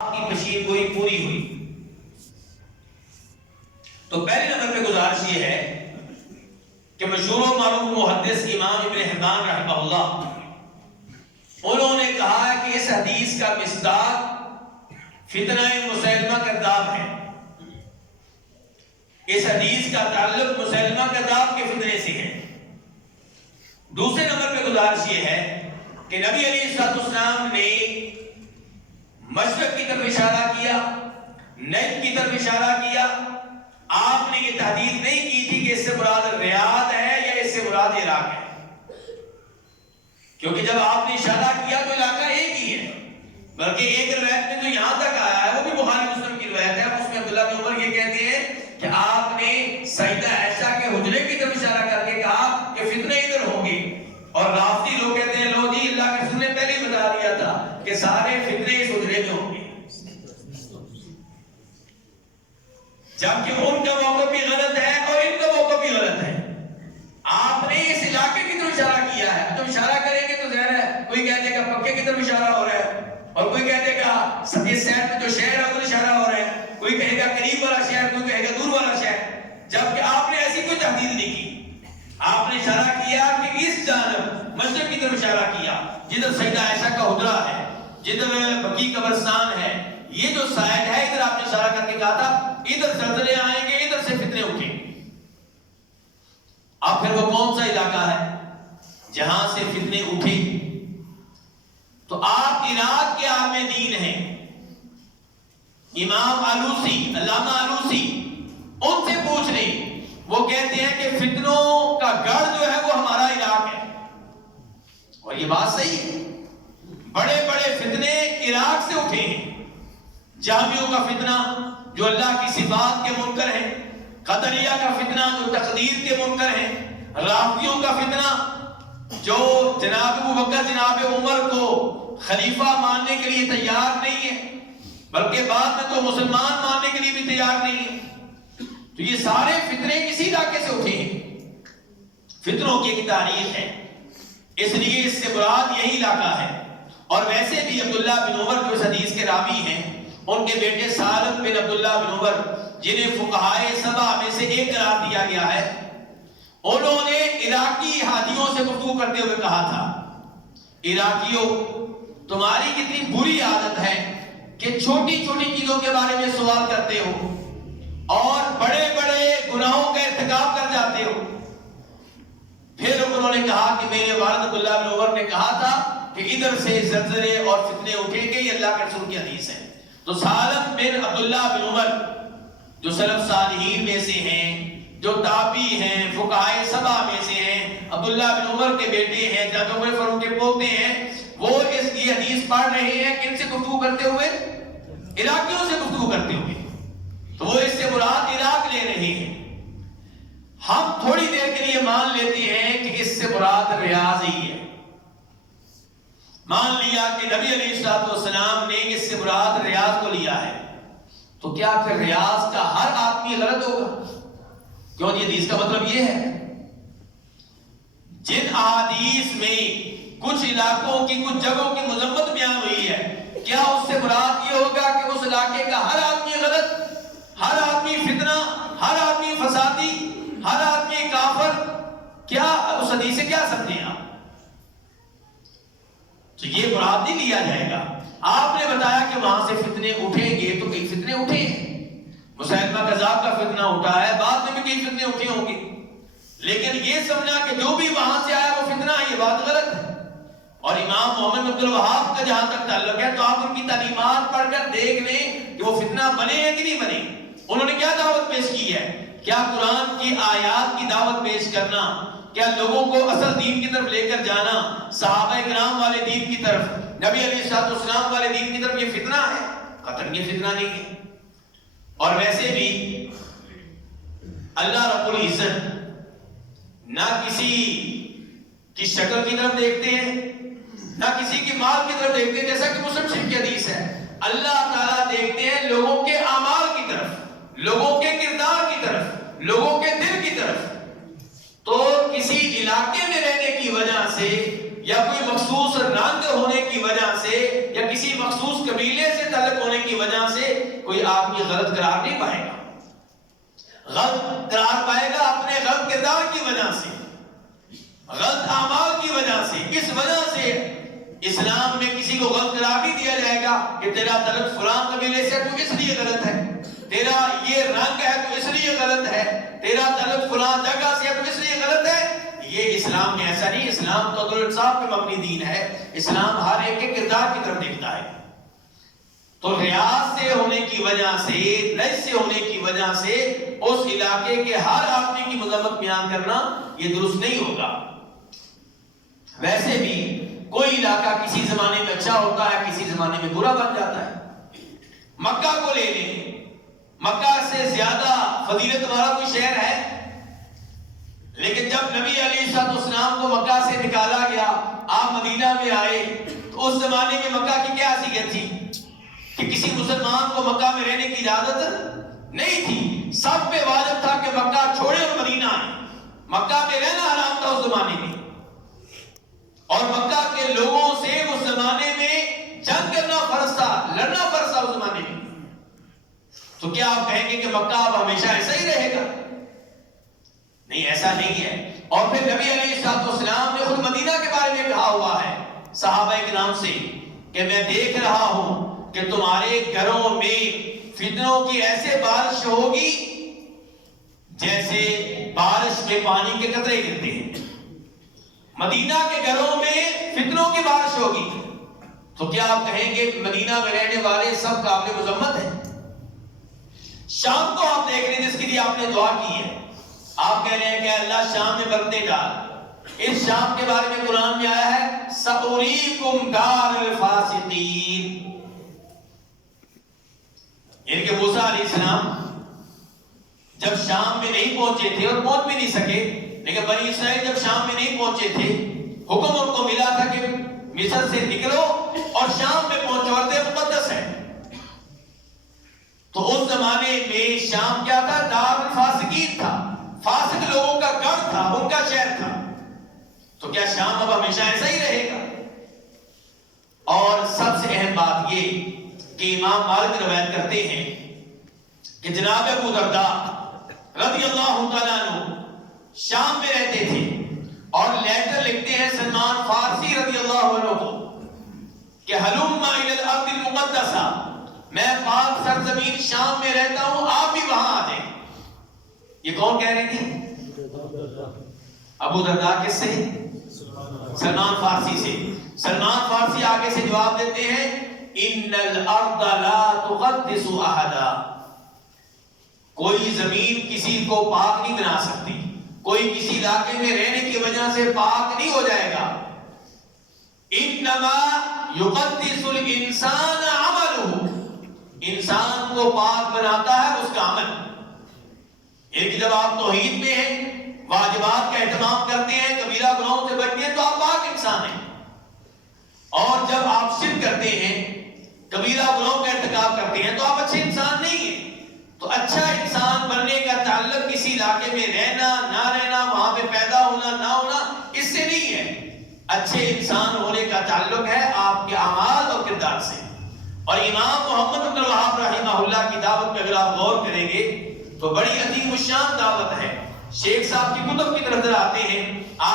کی پیشین گوئی پوری ہوئی. تو پہلے نمبر پہ گزارش یہ ہے کہ مشہور و معروف محدث امام ابن حبان رحمہ اللہ انہوں نے کہا کہ اس حدیث کا مصداق فتنہ مسیلمہ کذاب ہے. اس حدیث کا تعلق مسیلمہ کذاب کے فتنے سے ہے. دوسرے نمبر پہ گزارش یہ ہے کہ نبی علیہ السلام نے مشرق کی طرف اشارہ کیا، نجد کی طرف اشارہ کیا. آپ نے یہ تحدید نہیں کی تھی کہ اس سے مراد ریاض ہے یا اس سے مراد عراق ہے، کیونکہ جب آپ نے اشارہ کیا تو علاقہ ایک ہی ہے. بلکہ ایک روایت میں تو یہاں تک آیا ہے، وہ بھی بخاری مسلم کی روایت ہے، اس میں عبداللہ بن عمر یہ کہتے ہیں کہ آپ نے سیدہ عائشہ کے حجرے کی طرف اشارہ کر کے کہا کہ فتنے ادھر ہوں گے. اور رافضی لوگ کہتے ہیں لو جی اللہ کے رسول نے پہلے ہی بتا دیا تھا کہ سارے فتنے اس حجرے میں ہوں گے، جبکہ ان کا موقع بھی غلط ہے اور ان کا موقع بھی غلط ہے. آپ نے اس علاقے کی طرف اشارہ کیا ہے. تو اشارہ کریں گے تو ظاہر ہے کوئی کہہ دے گا پکے کی طرف اشارہ ہو رہا ہے، اور کوئی کہہ دے گا سدیس سیٹ میں جو شہر ہے ادھر اشارہ ہو رہا ہے، کوئی کہے گا قریب والا شہر، کوئی کہے گا دور والا شہر. جبکہ آپ نے ایسی کوئی تحدید نہیں کی. آپ نے اشارہ کیا کہ اس جانب مشرق کی طرف اشارہ کیا جدھر سیدہ عائشہ کا حجرہ ہے، جدھر بقیع قبرستان ہے. یہ جو سائڈ ہے ادھر آپ نے اشارہ کر کے کہا تھا ادھر زلزلے آئیں گے، ادھر سے فتنے اٹھیں گے. اب پھر وہ کون سا علاقہ ہے جہاں سے فتنے اٹھے؟ تو آپ عراق کے عالم دین ہیں، امام آلوسی، علامہ آلوسی، ان سے پوچھ لیں. وہ کہتے ہیں کہ فتنوں کا گڑھ جو ہے وہ ہمارا عراق ہے. اور یہ بات صحیح ہے. بڑے بڑے فتنے عراق سے اٹھے ہیں. جہمیوں کا فتنہ جو اللہ کی صفات کے منکر ہیں، قدریہ کا فتنہ جو تقدیر کے منکر ہیں، رافضیوں کا فتنہ جو جناب ابوبکر جناب عمر کو خلیفہ ماننے کے لیے تیار نہیں ہے، بلکہ بعد میں تو مسلمان ماننے کے لیے بھی تیار نہیں ہے. تو یہ سارے فتنے کسی علاقے سے اٹھے ہیں. فتنوں کی ایک تاریخ ہے، اس لیے اس سے مراد یہی علاقہ ہے. اور ویسے بھی عبداللہ بن عمر جو اس حدیث کے راوی ہیں، ان کے بیٹے سالم بن عبداللہ بن عمر جنہیں فقہائے سبع میں سے ایک قرار دیا گیا ہے، انہوں نے عراقی ہادیوں سے گفتگو کرتے ہوئے کہا تھا عراقیوں تمہاری کتنی بری عادت ہے کہ چھوٹی چھوٹی چیزوں کے بارے میں سوال کرتے ہو اور بڑے بڑے گناہوں کا ارتکاب کر جاتے ہو. پھر انہوں نے کہا کہ میرے والد عبداللہ بن عمر نے کہا تھا کہ ادھر سے زلزلے اور فتنے اٹھیں گے، یہ اللہ کے رسول کی حدیث ہے. تو سالم بن عبداللہ بن عمر جو سلف صالحین میں سے ہیں، جو تابعی ہیں، فقہائے سبع میں سے ہیں، عبداللہ بن عمر کے بیٹے ہیں، حضرت عمر فاروق کے پوتے ہیں، وہ اس کی حدیث پڑھ رہے ہیں. کن سے گفتگو کرتے ہوئے؟ عراقیوں سے گفتگو کرتے ہوئے. تو وہ اس سے مراد عراق لے رہے ہیں. ہم تھوڑی دیر کے لیے مان لیتے ہیں کہ اس سے مراد ریاض ہی ہے. مان لیا کہ نبی علیہ السلام نے اس سے مراد ریاض کو لیا ہے. تو کیا پھر ریاض کا ہر آدمی غلط ہوگا؟ کیوں جی حدیث کا مطلب یہ ہے جن احادیث میں کچھ علاقوں کی کچھ جگہوں کی مذمت بیان ہوئی ہے، کیا اس سے مراد یہ ہوگا کہ اس علاقے کا ہر آدمی غلط، ہر آدمی فتنہ، ہر آدمی فسادی، ہر آدمی کافر؟ کیا اس حدیث سے کیا سمجھیں آپ؟ تو یہ مراد نہیں لیا جائے گا. آپ نے بتایا کہ وہاں سے فتنے اٹھیں گے، تو کئی فتنے اٹھے ہیں. مسیلمہ کذاب کا فتنہ اٹھا ہے، بعد میں بھی کئی فتنے اٹھے ہوں گے. لیکن یہ سمجھنا کہ جو بھی وہاں سے آیا وہ فتنہ ہے، یہ بات غلط ہے. اور امام محمد عبد الوہاب کا جہاں تک تعلق ہے تو آپ ان کی تعلیمات پڑھ کر دیکھ لیں کہ وہ فتنہ بنے ہیں کہ نہیں بنے. انہوں نے کیا دعوت پیش کی ہے؟ کیا قرآن کی آیات کی دعوت پیش کرنا، کیا لوگوں کو اصل دین کی طرف لے کر جانا، صحابہ کرام والے دین کی طرف، نبی علیہ السلام والے دین کی طرف، یہ فتنہ ہے؟ قطعاً یہ فتنہ نہیں ہے. اور ویسے بھی اللہ رب العزت نہ کسی کی شکل کی طرف دیکھتے ہیں، نہ کسی کی مال کی طرف دیکھتے ہیں. جیسا کہ مسلم شریف کی حدیث ہے، اللہ تعالیٰ دیکھتے ہیں لوگوں کے اعمال کی طرف، لوگوں کے کردار کی طرف، لوگوں کے دل کی طرف. تو کسی علاقے میں رہنے کی وجہ سے یا کوئی مخصوص رنگ ہونے کی وجہ سے یا کسی مخصوص قبیلے سے تعلق ہونے کی وجہ سے کوئی آپ کی غلط قرار نہیں پائے گا. غلط قرار پائے گا اپنے غلط کردار کی وجہ سے، غلط اعمال کی وجہ سے. اس وجہ سے اسلام میں کسی کو غلط قرار نہیں دیا جائے گا کہ تیرا تعلق فلاں قبیلے سے تو اس لیے غلط ہے، تیرا یہ رنگ ہے تو اس لیے غلط ہے، تیرا تعلق فلاں جگہ سے ہے تو اس لیے غلط ہے. یہ اسلام میں ایسا نہیں. اسلام تو عدل و انصاف پہ مبنی دین ہے. اسلام ہر ایک کے کردار کی طرف دیکھتا ہے. تو ریاض سے ہونے کی وجہ سے، نجس سے ہونے کی وجہ سے اس علاقے کے ہر آدمی کی مذمت بیان کرنا یہ درست نہیں ہوگا. ویسے بھی کوئی علاقہ کسی زمانے میں اچھا ہوتا ہے، کسی زمانے میں برا بن جاتا ہے. مکہ کو لے لیں، مکہ سے زیادہ فضیلت والا کوئی شہر ہے؟ لیکن جب نبی علیہ السلام کو مکہ سے نکالا گیا، آپ مدینہ میں آئے، تو اس زمانے میں مکہ کی کیا حیثیت تھی کہ کسی مسلمان کو مکہ میں رہنے کی اجازت نہیں تھی. سب پہ واجب تھا کہ مکہ چھوڑے اور مدینہ آئے. مکہ میں رہنا حرام تھا اس زمانے میں، اور مکہ کے لوگوں سے اس زمانے میں جنگ کرنا فرض تھا، لڑنا فرض تھا اس زمانے میں. تو کیا آپ کہیں گے کہ مکہ اب ہمیشہ ایسا ہی رہے گا؟ نہیں، ایسا نہیں ہے. اور پھر نبی علیہ السلام نے خود مدینہ کے بارے میں کہا ہوا ہے صحابہ کرام سے کہ میں دیکھ رہا ہوں کہ تمہارے گھروں میں فتنوں کی ایسے بارش ہوگی جیسے بارش میں پانی کے قطرے گرتے ہیں. مدینہ کے گھروں میں فتنوں کی بارش ہوگی. تو کیا آپ کہیں گے مدینہ میں رہنے والے سب قابل مذمت ہیں؟ شام کو آپ دیکھ رہے ہیں جس کے لیے آپ نے دعا کی ہے، آپ کہہ رہے ہیں کہ اللہ شام میں برکتیں ڈال. اس شام کے بارے میں قرآن میں آیا ہے سَأُرِيكُمْ دَارَ الْفَاسِقِينَ. یعنی کہ موسیٰ علیہ السلام جب شام میں نہیں پہنچے تھے اور پہنچ بھی نہیں سکے، لیکن بنی اسرائیل جب شام میں نہیں پہنچے تھے، حکم ان کو ملا تھا کہ مصر سے نکلو اور شام میں پہنچو، ارض مقدس ہے. تو اس زمانے میں شام کیا تھا؟ دار الفاسقین تھا، فاسق لوگوں کا گھر تھا، ان کا شہر تھا. تو کیا شام اب ہمیشہ ایسا ہی رہے گا؟ اور سب سے اہم بات یہ کہ امام مالک روایت کرتے ہیں کہ جناب ابو درداء رضی اللہ تعالیٰ عنہ شام میں رہتے تھے اور لیٹر لکھتے ہیں سلمان فارسی رضی اللہ عنہ کو کہ ہلم الی الارض المقدسہ، میں پاک سرزمین شام میں رہتا ہوں، آپ بھی وہاں آ جائیں. یہ کون کہہ رہے تھے؟ ابو درداء. کس سے؟ سلمان فارسی سے. سلمان فارسی آگے سے جواب دیتے ہیں ان الارض لا تقدس احدا، کوئی زمین کسی کو پاک نہیں بنا سکتی، کوئی کسی علاقے میں رہنے کی وجہ سے پاک نہیں ہو جائے گا. انما یقدس الانسان عملہ، انسان کو پاک بناتا ہے اس کا عمل. یعنی کہ جب آپ توحید میں ہیں، واجبات کا اہتمام کرتے ہیں، کبیرہ گناہوں سے بچتے ہیں تو آپ پاک انسان ہیں. اور جب آپ شرک کرتے ہیں، کبیرہ گناہوں کا ارتکاب کرتے ہیں تو آپ اچھے انسان نہیں ہیں. تو اچھا انسان بننے کا تعلق کسی علاقے میں رہنا نہ رہنا، وہاں پہ پیدا ہونا نہ ہونا، اس سے نہیں ہے. اچھے انسان ہونے کا تعلق ہے آپ کے اعمال اور کردار سے. اور امام محمد بن الوہاب رحمہ اللہ کی دعوت پہ اگر آپ غور کریں گے تو بڑی عظیم الشان دعوت ہے. شیخ صاحب کی کتب کی طرف آتے ہیں